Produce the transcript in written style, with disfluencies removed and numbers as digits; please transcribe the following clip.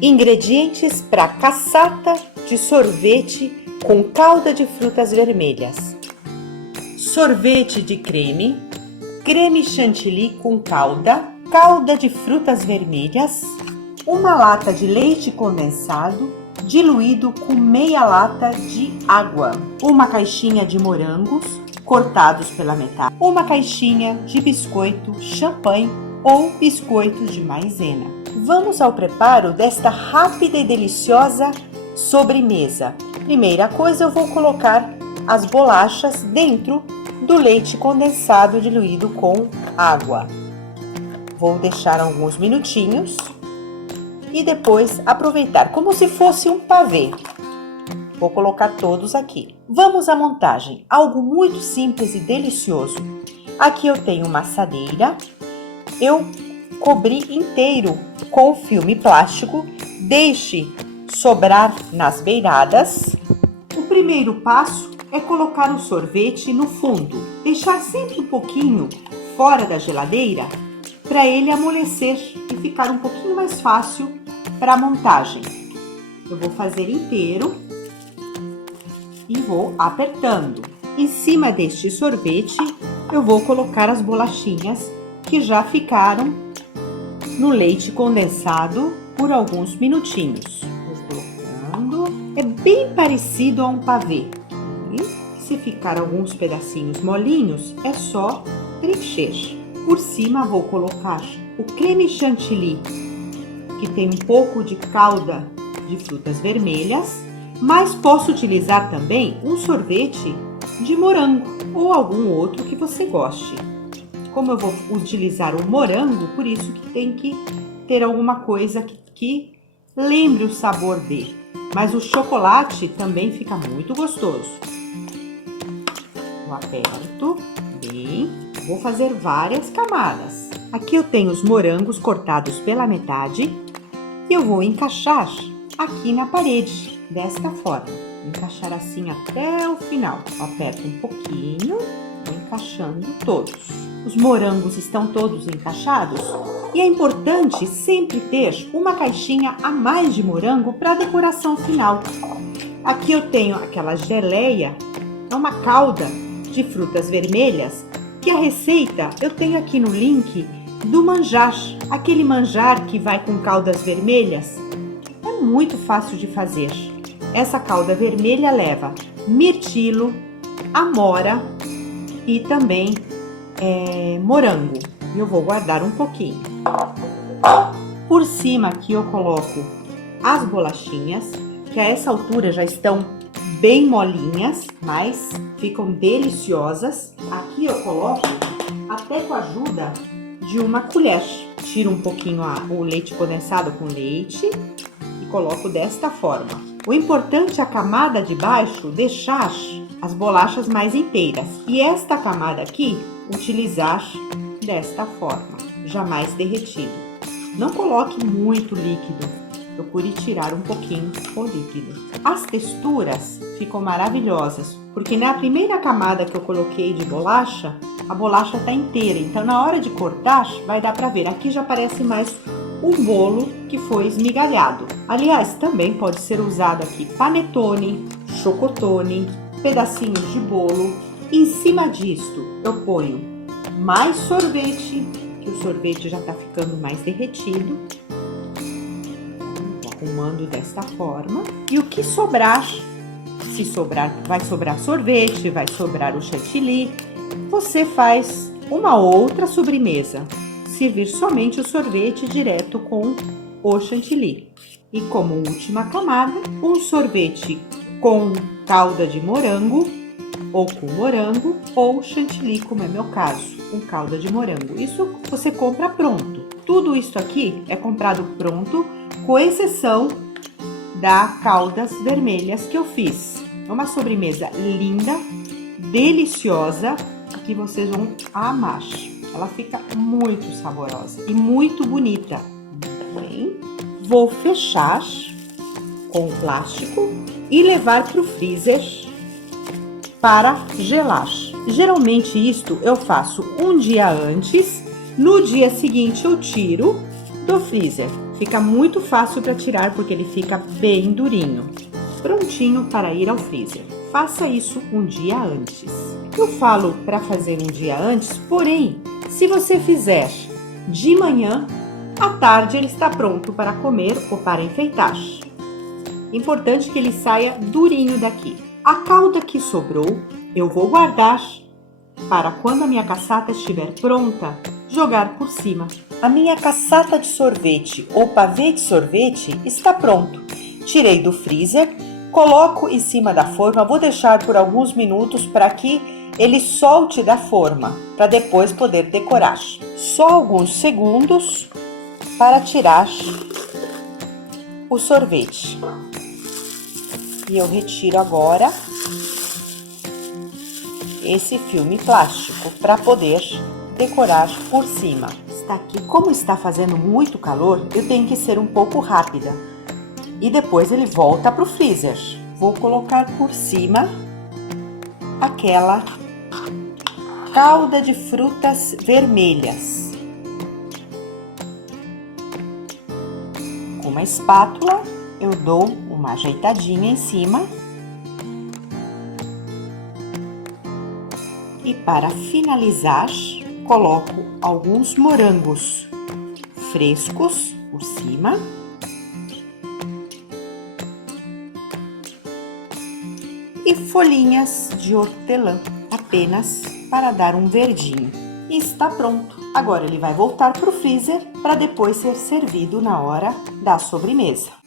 Ingredientes para cassata de sorvete com calda de frutas vermelhas: sorvete de creme, creme chantilly com calda, calda de frutas vermelhas, uma lata de leite condensado diluído com meia lata de água, uma caixinha de morangos cortados pela metade, uma caixinha de biscoito champanhe ou biscoitos de maisena. Vamos ao preparo desta rápida e deliciosa sobremesa. Primeira coisa, eu vou colocar as bolachas dentro do leite condensado diluído com água. Vou deixar alguns minutinhos e depois aproveitar como se fosse um pavê. Vou colocar todos aqui. Vamos à montagem. Algo muito simples e delicioso. Aqui eu tenho uma assadeira. Eu cobri inteiro com filme plástico. Deixe sobrar nas beiradas. O primeiro passo é colocar o sorvete no fundo. Deixar sempre um pouquinho fora da geladeira para ele amolecer e ficar um pouquinho mais fácil para a montagem. Eu vou fazer inteiro e vou apertando. Em cima deste sorvete, eu vou colocar as bolachinhas que já ficaram no leite condensado por alguns minutinhos. Vou colocando. É bem parecido a um pavê. E se ficar alguns pedacinhos molinhos, é só preencher. Por cima vou colocar o creme chantilly, que tem um pouco de calda de frutas vermelhas, mas posso utilizar também um sorvete de morango ou algum outro que você goste. Como eu vou utilizar o morango, por isso que tem que ter alguma coisa que lembre o sabor dele. Mas o chocolate também fica muito gostoso. Eu aperto bem. Vou fazer várias camadas. Aqui eu tenho os morangos cortados pela metade e eu vou encaixar aqui na parede, desta forma. Encaixar assim até o final. Eu aperto um pouquinho, vou encaixando todos. Os morangos estão todos encaixados e é importante sempre ter uma caixinha a mais de morango para a decoração final. Aqui eu tenho aquela geleia, é uma calda de frutas vermelhas, que a receita eu tenho aqui no link do manjar, aquele manjar que vai com caldas vermelhas. É muito fácil de fazer. Essa calda vermelha leva mirtilo, amora e também morango. E eu vou guardar um pouquinho. Por cima aqui eu coloco as bolachinhas, que a essa altura já estão bem molinhas, mas ficam deliciosas. Aqui eu coloco até com a ajuda de uma colher. Tiro um pouquinho o leite condensado com leite e coloco desta forma. O importante é a camada de baixo deixar as bolachas mais inteiras e esta camada aqui utilizar desta forma, jamais derretido. Não coloque muito líquido, procure tirar um pouquinho o líquido. As texturas ficam maravilhosas, porque na primeira camada que eu coloquei de bolacha, a bolacha tá inteira, então na hora de cortar vai dar para ver. Aqui já parece mais um bolo que foi esmigalhado. Aliás, também pode ser usado aqui panetone, chocotone, pedacinhos de bolo. Em cima disto eu ponho mais sorvete, que o sorvete já tá ficando mais derretido. Vou arrumando desta forma. E o que sobrar, se sobrar, vai sobrar sorvete, vai sobrar o chantilly, você faz uma outra sobremesa. Servir somente o sorvete direto com o chantilly. E como última camada, um sorvete com calda de morango, ou com morango, ou chantilly, como é meu caso, com calda de morango. Isso você compra pronto. Tudo isso aqui é comprado pronto, com exceção das caldas vermelhas que eu fiz. É uma sobremesa linda, deliciosa, que vocês vão amar. Ela fica muito saborosa e muito bonita. Bem, vou fechar com o plástico e levar para o freezer para gelar. Geralmente isto eu faço um dia antes, no dia seguinte eu tiro, do freezer. Fica muito fácil para tirar porque ele fica bem durinho. Prontinho para ir ao freezer. Faça isso um dia antes. Eu falo para fazer um dia antes, porém, se você fizer de manhã, à tarde ele está pronto para comer ou para enfeitar. Importante que ele saia durinho daqui. A calda que sobrou, eu vou guardar para quando a minha cassata estiver pronta, jogar por cima. A minha cassata de sorvete ou pavê de sorvete está pronto. Tirei do freezer, coloco em cima da forma, vou deixar por alguns minutos para que ele solte da forma, para depois poder decorar. Só alguns segundos para tirar o sorvete. E eu retiro agora esse filme plástico para poder decorar por cima. Está aqui, como está fazendo muito calor, eu tenho que ser um pouco rápida. E depois ele volta para o freezer. Vou colocar por cima aquela calda de frutas vermelhas. Com uma espátula, eu dou uma ajeitadinha em cima. E para finalizar, coloco alguns morangos frescos por cima. E folhinhas de hortelã, apenas para dar um verdinho. E está pronto. Agora ele vai voltar para o freezer para depois ser servido na hora da sobremesa.